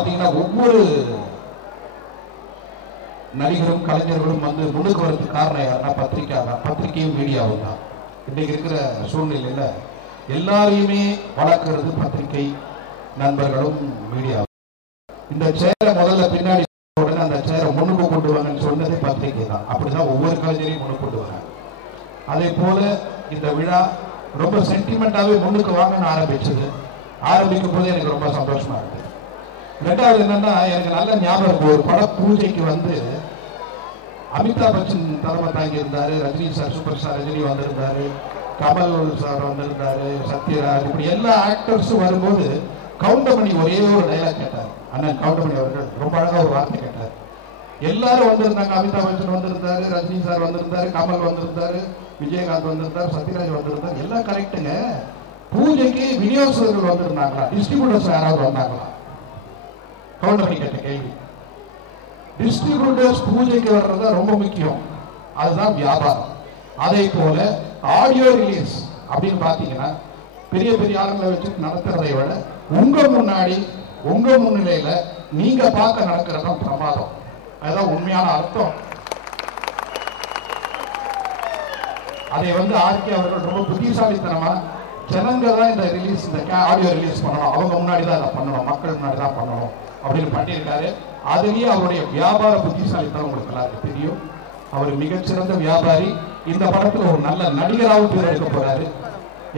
பாத்தீங்கன்னா ஒவ்வொரு நடிகரும் கலைஞர்களும் வந்து முன்னுக்கு வரதுக்கு காரணம் யாருன்னா பத்திரிகையும் மீடியாவும் தான். இன்னைக்கு இருக்கிற சூழ்நிலையில எல்லாரையுமே வளர்க்கிறது பத்திரிகை நண்பர்களும் மீடியாவும். இந்த சேரை முதல்ல பின்னாடி உடனே அந்த சேரை முன்னுக்கு கொண்டு வாங்கன்னு சொன்னதே பத்திரிகை தான். அப்படிதான் ஒவ்வொரு கலைஞரையும் முன்னுக்கு கொண்டு வராங்க. அதே போல இந்த விழா ரொம்ப சென்டிமெண்டாவே முன்னுக்கு வாங்கன்னு ஆரம்பிக்கும் போது எனக்கு ரொம்ப சந்தோஷமா இருக்கு. ரெண்டாவது என்னன்னா, எனக்கு நல்ல ஞாபகம் இருக்கு, ஒரு பட பூஜைக்கு வந்து அமிதாப் பச்சன் தலைமை தாங்கி இருந்தாரு, Rajini sir, super star Rajini வந்திருந்தாரு, கமல் சார் வந்திருந்தாரு, சத்யராஜ், இப்படி எல்லா ஆக்டர்ஸும் வரும்போது கவுண்டமணி ஒரே ஒரு டைலாக் கேட்டார். அண்ணன் கவுண்டமணி அவர்கள் ரொம்ப அழகா ஒரு வார்த்தை கேட்டார். எல்லாரும் வந்திருந்தாங்க, அமிதாப் பச்சன் வந்திருந்தாரு, ரஜினி சார் வந்திருந்தாரு, கமல் வந்திருந்தாரு, விஜயகாந்த் வந்திருந்தாரு, சத்யராஜ் வந்திருந்தாரு, எல்லாம் கரெக்டுங்க. பூஜைக்கு விநியோகஸ்தர்கள் வந்திருந்தாங்களா, டிஸ்ட்ரிபியூட்டர்ஸ் யாராவது வந்தாங்களா? கவுண்டமணி கேட்ட கேள்வி. டிஸ்ட்ரிபியூட்டர்ஸ் பூஜைக்கு வர்றது ரொம்ப முக்கியம், அதுதான் வியாபாரம். அதே போல ஆடியோ ரிலீஸ் அப்படின்னு பாத்தீங்கன்னா பெரிய பெரிய ஆளுங்களை வச்சு நடத்துறதை விட உங்க முன்னாடி உங்க முன்னிலையில நீங்க பார்க்க நடக்கிறது பிரமாதம். அதுதான் உண்மையான அர்த்தம். அதை வந்து ஆர்கே அவர்கள் ரொம்ப புத்திசாலித்தனமா ஜனங்க தான் இந்த ரிலீஸ், இந்த ஆடியோ ரிலீஸ் பண்ணணும், அவங்க முன்னாடி தான் அதை பண்ணணும், மக்கள் முன்னாடி தான் பண்ணணும் அப்படின்னு பண்ணியிருக்காரு. அதுலயே அவருடைய வியாபார புத்திசாலித்தனம் உங்களுக்கு எல்லாருக்கும் தெரியும். அவர் மிகச்சிறந்த வியாபாரி. இந்த படத்துல ஒரு நல்ல நடிகராகவும் பேர் எடுக்க போறாரு.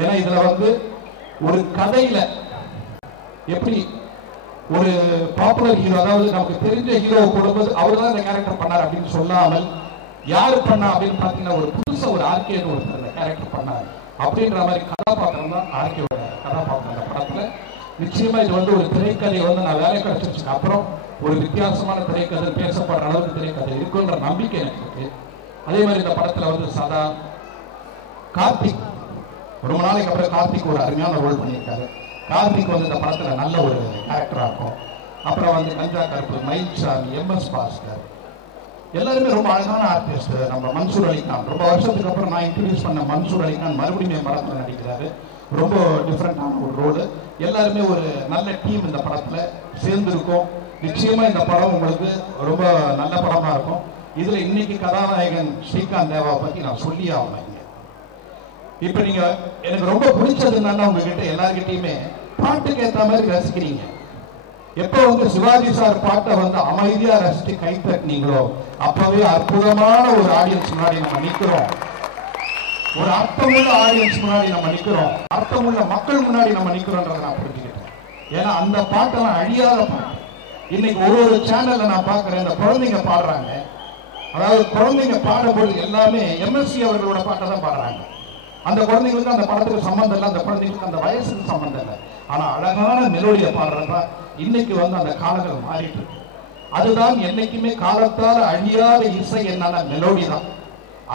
ஏன்னா இதுல வந்து ஒரு கதையில எப்படி ஒரு பாப்புலர் ஹீரோ, அதாவது நமக்கு தெரிஞ்ச ஹீரோ கொடுப்பது அவர் தான் இந்த கேரக்டர் பண்ணார் அப்படின்னு சொல்லாமல் யாரு பண்ணா அப்படின்னு பாத்தீங்கன்னா ஒரு புதுசா ஒரு ஆர்கேன்னு ஒருத்தர் இந்த கேரக்டர் பண்ணார் அப்படின்ற மாதிரி கதாபாத்திரம் தான் ஆர்கேயோட கதாபாத்திரம் இந்த படத்துல. நிச்சயமா இது வந்து ஒரு திரைக்கதையை வந்து நான் வேலை கிடைச்சிருச்சுக்கு அப்புறம் ஒரு வித்தியாசமான திரைக்கதை, பேசப்படுற அளவுக்கு திரைக்கதை இருக்குன்ற நம்பிக்கை எனக்கு இருக்கு. அதே மாதிரி இந்த படத்துல வந்து சதா, கார்த்திக், ரொம்ப நாளைக்கு அப்புறம் கார்த்திக் ஒரு அருமையான ரோல் பண்ணியிருக்காரு. கார்த்திக் வந்து இந்த படத்துல நல்ல ஒரு கேரக்டரா இருக்கும். அப்புறம் வந்து கஞ்சா கருப்பு, மயில்சாமி, MS பாஸ்கர், எல்லாருமே ரொம்ப அழகான ஆர்டிஸ்ட். நம்ம மன்சூர் அலிகான், ரொம்ப வருஷத்துக்கு அப்புறம் நான் இன்ட்ரடியூஸ் பண்ண மன்சூர் அலிகான் மறுபடியும் படத்துல நடிக்கிறாரு. ரொம்ப டிஃப்ரெண்டான ஒரு ரோடு. எல்லாருமே ஒரு நல்ல டீம் இந்த படத்துல சேர்ந்திருக்கும். நிச்சயமா இந்த படம் உங்களுக்கு ரொம்ப நல்ல படமா இருக்கும். இதுல இன்னைக்கு கதாநாயகன் ஸ்ரீகாந்த் தேவாவை பத்தி நான் சொல்லி ஆகணும். இப்ப நீங்க எனக்கு ரொம்ப பிடிச்சது என்னன்னா, உங்ககிட்ட எல்லார்கிட்டையுமே பாட்டுக்கு ஏற்ற மாதிரி ரசிக்கிறீங்க. எப்ப வந்து சிவாஜி சார் பாட்டை வந்து அமைதியா ரசிச்சு கை தட்டினீங்களோ அப்பவே அற்புதமான ஒரு ஆடியன்ஸ் முன்னாடி நம்ம நிக்கிறோம், ஒரு அர்த்தமுள்ள ஆடியன்ஸ் முன்னாடி நம்ம நிக்கிறோம், அர்த்தமுள்ள மக்கள் முன்னாடி நம்ம நிக்கிறோம்ன்றதை நான் புரிஞ்சுக்கிட்டேன். ஏன்னா அந்த பாட்டெல்லாம் அழியாத பாட்டு. இன்னைக்கு ஒரு சேனல்ல நான் பாக்குறேன், இந்த குழந்தைங்க பாடுறாங்க. அதாவது குழந்தைங்க பாடும்போது எல்லாமே MSC அவர்களோட பாட்டை தான் பாடுறாங்க. அந்த குழந்தைங்களுக்கு அந்த படத்துக்கு சம்பந்தம் இல்லை, அந்த குழந்தைங்களுக்கு அந்த வயசுக்கு சம்பந்தம் இல்லை. ஆனா அழகான மெலோடியை பாடுறதுதான் இன்னைக்கு வந்து அந்த காலங்கள் மாறிட்டு இருக்கு. அதுதான் என்னைக்குமே காலத்தால் அழியாத இசை என்னன்னா மெலோடி தான்.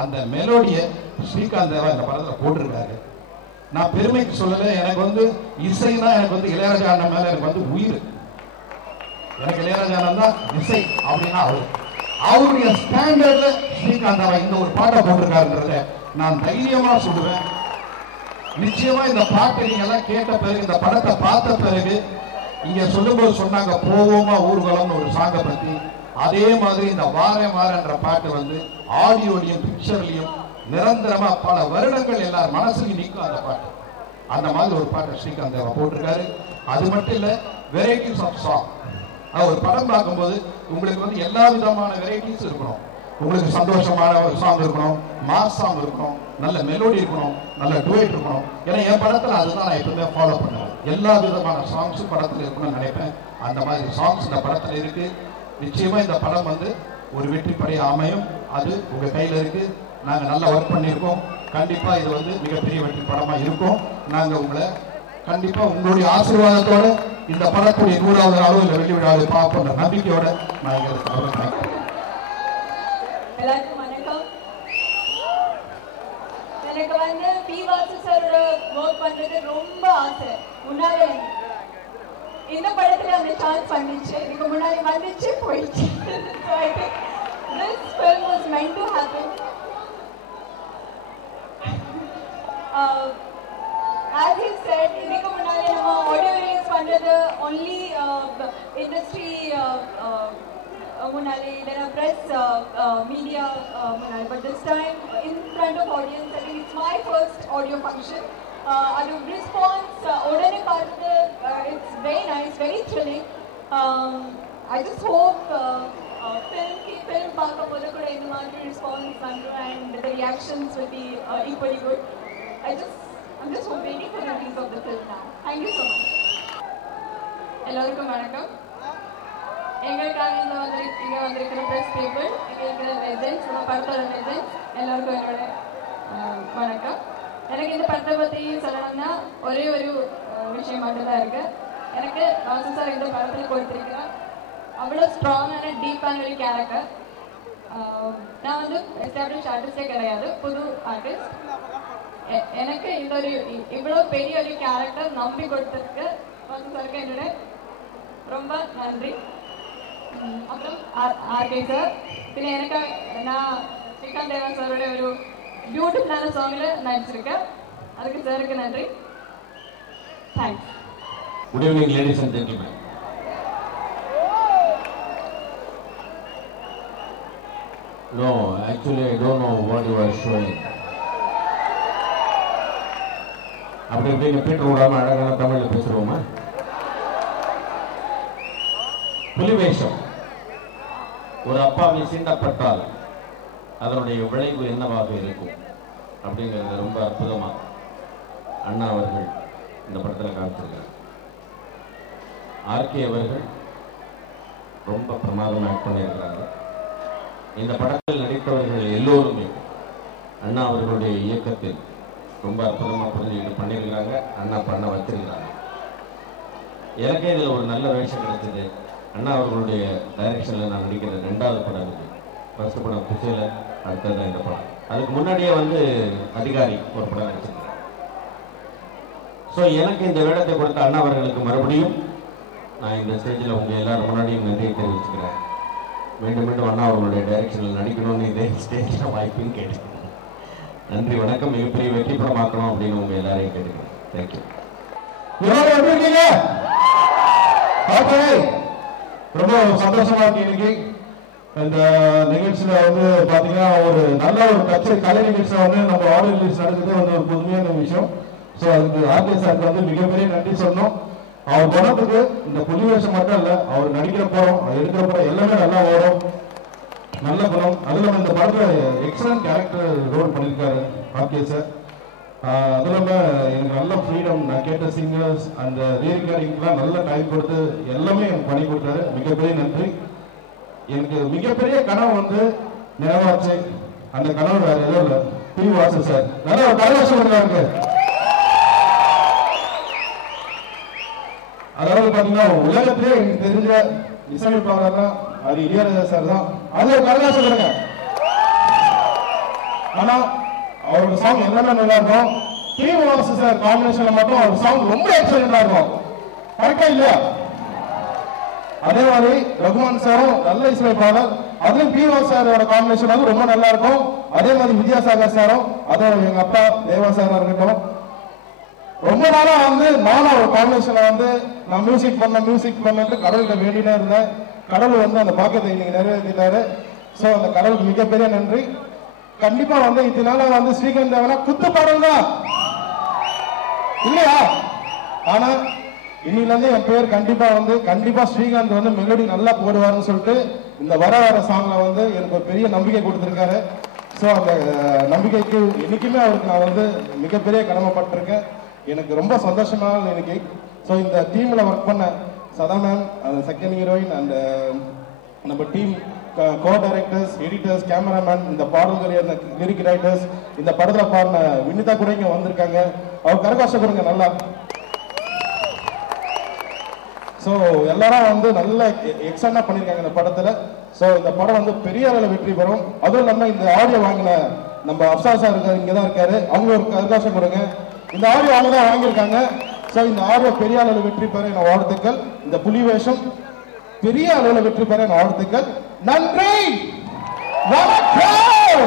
அந்த மெலோடியை ஸ்ரீகாந்த் தேவா இந்த படத்துல போட்டிருக்காரு. நான் பெருமைக்கு சொல்லல, எனக்கு வந்து இசைனா எனக்கு வந்து இளையராஜா அண்ணன் மேல எனக்கு வந்து உயிர். எனக்கு இளையராஜா அண்ணன் தான் இசை அப்படின்னா அவருடைய ஸ்டாண்டர்ட்ல ஸ்ரீகாந்த் தேவா இந்த ஒரு பாட்டை போட்டிருக்காருன்றத நான் தைரியமா சொல்லுவேன். நிச்சயமா இந்த பாட்டை நீங்க எல்லாம் கேட்ட பிறகு, இந்த படத்தை பார்த்த பிறகு, இங்க சொல்லும்போது சொன்னாங்க போவோமா ஊர்வலம்னு ஒரு சாங்கை பத்தி, அதே மாதிரி இந்த வாரன்ற பாட்டு வந்து ஆடியோலையும் பிக்சர்லையும் நிரந்தரமா பல வருடங்கள் எல்லாரும் மனசுலையும் நிற்கும் அந்த பாட்டு. அந்த மாதிரி ஒரு பாட்டை ஸ்ரீகாந்த் தேவா போட்டிருக்காரு. அது மட்டும் இல்ல, வெரைட்டிஸ் ஆஃப் சாங். ஒரு படம் பார்க்கும்போது உங்களுக்கு வந்து எல்லா விதமான வெரைட்டிஸ் இருக்கணும். உங்களுக்கு சந்தோஷமான ஒரு சாங் இருக்கணும், மாஸ் சாங் இருக்கணும், நல்ல மெலோடி இருக்கணும், நல்ல டுவேட் இருக்கணும். ஏன்னா என் படத்துல அதுதான் நான் எப்பவுமே ஃபாலோ பண்ணுவேன். எல்லா விதமான சாங்ஸும் படத்துல இருக்கணும்னு நினைப்பேன். அந்த மாதிரி சாங்ஸ் இந்த படத்துல இருக்கு. நிச்சயமா இந்த படம் வந்து ஒரு வெற்றி படைய அமையும். அது உங்க கையில இருக்கு. நாங்க நல்லா ஒர்க் பண்ணியிருக்கோம். கண்டிப்பா இது வந்து மிகப்பெரிய வெற்றி படமா இருக்கும். நாங்க உங்களை கண்டிப்பா உங்களுடைய ஆசீர்வாதத்தோட இந்த படத்துடைய 100வது நாளோ இல்லை வெள்ளி விழாவை பார்ப்போம் நம்பிக்கையோட நான் இங்க எல்லாருக்கும் வணக்கம். எனக்கு வந்து பி வாசு சாரோட ஒர்க் பண்றது ரொம்ப ஆசை. முன்னாடி இந்த படத்துல அந்த சான்ஸ் வந்துச்சு, இதுக்கு முன்னாடி வந்துச்சு போயிடுச்சு. So I think this film was meant to happen. As he said, இதுக்கு முன்னாடி நம்ம ஆடியோ ரிலீஸ் பண்றது only in the industry munali, there are press media munali, but this time in front of audience, I think it's my first audio function. Adu response odane paarthu, it's very nice, very thrilling. I just hope film paaka poda kuda indha maadhiri response andru and the reactions will be equally good. I'm just waiting for the release of the film now. Thank you so much. எல்லோருக்கும் வணக்கம். எங்களுக்காக இங்கே வந்திருக்கிற press people, இங்கே இருக்கிற legends, நம்ம படத்தோட legends, எல்லோருக்கும் என்னோட வணக்கம். எனக்கு இந்த படத்தை பற்றி சொல்லணும்னா ஒரே ஒரு விஷயம் மட்டும்தான் இருக்கு. எனக்கு வாசு சார் இந்த படத்தில் கொடுத்துருக்கிற அவ்வளோ ஸ்ட்ராங்கான டீப்பான ஒரு கேரக்டர். நான் வந்து எஸ்டாப்ளிஷ் ஆர்டிஸ்டே கிடையாது, புது ஆர்டிஸ்ட். எனக்கு இந்த ஒரு இவ்வளோ பெரிய ஒரு கேரக்டர் நம்பி கொடுத்ததுக்கு வாசு சாருக்கு என்னோட ரொம்ப நன்றி. அப்புறம் ஆர்கே சார், பின்ன எனக்கு நான் ஸ்ரீகாந்த் தேவா சாரோட ஒரு பியூட்டிஃபுல்லான சாங்கில் நடிச்சிருக்கேன், அதுக்கு சாருக்கு நன்றி. Thanks. Good evening, ladies and gentlemen. No, actually I don't know what you are showing. அப்படி இப்படி பீட்டர் விடாம அழகான தமிழில் பேசுறோமா? புலிவேஷம். ஒரு அப்பாவி சீண்டப்பட்டால் அதனுடைய விளைவு என்னவாக இருக்கும் அப்படிங்கிறது ரொம்ப அற்புதமா அண்ணா அவர்கள் இந்த படத்தில் காமிச்சிருக்காங்க. ஆர்கே அவர்கள் ரொம்ப பிரமாதமாக ஆக்ட் பண்ணியிருக்கிறாங்க. இந்த படத்தில் நடித்தவர்கள் எல்லோருமே அண்ணா அவர்களுடைய இயக்கத்தில் ரொம்ப அற்புதமாக புரிஞ்சுக்கிட்டு பண்ணியிருக்கிறாங்க. அண்ணா பண்ண வச்சிருக்கிறாங்க. எனக்கே இதில் ஒரு நல்ல வேஷம் கிடைச்சது. அண்ணா அவர்களுடைய டைரக்ஷனில் நான் நடிக்கிற 2வது படம் இருக்குது. ஃபர்ஸ்ட் படம் புசியில், அடுத்தது இந்த படம். அதுக்கு முன்னாடியே வந்து அதிகாரி ஒரு படம் நடிச்சிருக்கேன். ஸோ எனக்கு இந்த வேடத்தை கொடுத்த அண்ணா அவர்களுக்கு மறுபடியும் நான் இந்த ஸ்டேஜில் உங்கள் எல்லாரும் முன்னாடியும் நன்றியை தெரிவிச்சுக்கிறேன். மீண்டும் மீண்டும் அண்ணா அவர்களுடைய டைரக்ஷனில் நடிக்கணும்னு இதே ஸ்டேஜில் வாய்ப்புன்னு கேட்டுக்கிறேன். நன்றி, வணக்கம். மிகப்பெரிய வெற்றி படமாக்கணும் அப்படின்னு உங்கள் எல்லாரையும் கேட்டுக்கிறேன். தேங்க்யூ. எப்படி இருக்கீங்க? ரொம்ப சந்தோஷமா இருக்கு. இன்னைக்கு இந்த நிகழ்ச்சியில வந்து பாத்தீங்கன்னா ஒரு நல்ல ஒரு கலை நிகழ்ச்சியில வந்து நம்ம ஆடியோ ரிலீஸ் நடக்குது வந்து ஒரு புதுமையான விஷயம். ஸோ அதுக்கு ஆர்கே சாருக்கு வந்து மிகப்பெரிய நன்றி சொல்லணும். அவர் படத்துக்கு இந்த புலிவேஷம் மட்டும் இல்லை, அவர் நடிக்கிற படம், எடுக்கிற படம் எல்லாமே நல்லா ஓடும், நல்ல படம். அதுவும் நம்ம இந்த படத்தில் எக்ஸலன்ட் கேரக்டர் ரோல் பண்ணியிருக்காரு ஆர்கே சார். அதுவும் இல்லாமல் எனக்கு நல்ல ஃப்ரீடம், நான் கேட்ட சிங்கர்ஸ் அந்த ரீரிகார்டிங்லாம் நல்ல டைம் கொடுத்து எல்லாமே எனக்கு பண்ணி கொடுத்தாரு. மிகப்பெரிய நன்றி. எனக்கு மிகப்பெரிய கனவு வந்து நிறைவாச்சு. அந்த கனவு வேற எதுவும் இல்லை, பி வாசு சார் நல்ல ஒரு கலவாசம் இருக்கு. அதாவது பாத்தீங்கன்னா உலகத்திலே எனக்கு தெரிஞ்ச இசையமைப்பாளர்னா அது இளையராஜா சார் தான். அது ஒரு கலவாசம் கொடுங்க. ஆனா அவரோட சாங் எல்லாமே நல்லா இருக்கும். பி வாசு சார் காம்பினேஷன்ல மட்டும் அவர் சாங் ரொம்ப எக்ஸலண்டா இருக்கும். கரெக்டா இல்லையா? அதே மாதிரி ரகுமான் சாரும் நல்ல இசையமைப்பாளர், அதுவும் பி வாசு சாரோட காம்பினேஷன் வந்து ரொம்ப நல்லா இருக்கும். அதே மாதிரி வித்யாசாகர் சாரும், அதோட எங்க அப்பா தேவா சாரா இருக்கட்டும், ரொம்ப நாளா வந்து நானும் ஒரு காம்பினேஷன்ல வந்து நான் மியூசிக் பண்ணிட்டு கடவுள்கிட்ட வேண்டினே இருந்தேன். கடவுள் வந்து அந்த பாக்கியத்தை இன்னைக்கு நிறைவேற்றிட்டாரு. ஸோ அந்த கடவுளுக்கு மிகப்பெரிய நன்றி. கண்டிப்பா வந்து இதனால வந்து ஸ்ரீகாந்த் தேவனா குத்து பாடல் தான் இல்லையா? ஆனா இன்னில இருந்து என் பேர் கண்டிப்பா ஸ்ரீகாந்த் வந்து மெலடி நல்லா போடுவாருன்னு சொல்லிட்டு இந்த வர சாங்ல வந்து எனக்கு ஒரு பெரிய நம்பிக்கை கொடுத்துருக்காரு. ஸோ அந்த நம்பிக்கைக்கு என்னைக்குமே அவருக்கு நான் வந்து மிகப்பெரிய கடமைப்பட்டிருக்கேன். எனக்கு ரொம்ப சந்தோஷமான இன்னைக்கு. ஸோ இந்த டீம்ல ஒர்க் பண்ண சதா மேம், அந்த செகண்ட் ஹீரோயின், அந்த நம்ம டீம் கோ டைரக்டர்ஸ், எடிட்டர்ஸ், கேமராமேன், இந்த பாடல்கள் லிரிக் ரைட்டர்ஸ், இந்த படத்துல பாடின வினிதா கூட இங்க வந்திருக்காங்க. அவர் கரகாசம் கொடுங்க நல்லா. ஸோ எல்லாரும் வந்து நல்ல எக்ஸலண்டா பண்ணியிருக்காங்க இந்த படத்துல. ஸோ இந்த படம் வந்து பெரிய அளவில் வெற்றி பெறும். அதுவும் இல்லாமல் இந்த ஆடியோ வாங்கின நம்ம அப்சா சார் இருக்காரு, இங்கே தான் இருக்காரு, அவங்க ஒரு கரகாசம் கொடுங்க. இந்த ஆடியோ அவங்க தான் வாங்கியிருக்காங்க. ஸோ இந்த ஆடியோ பெரிய அளவில் வெற்றி பெற என் வாழ்த்துக்கள். இந்த புலிவேஷம் பெரிய அளவில் வெற்றி பெற என் வாழ்த்துக்கள். நன்றி, வணக்கம்.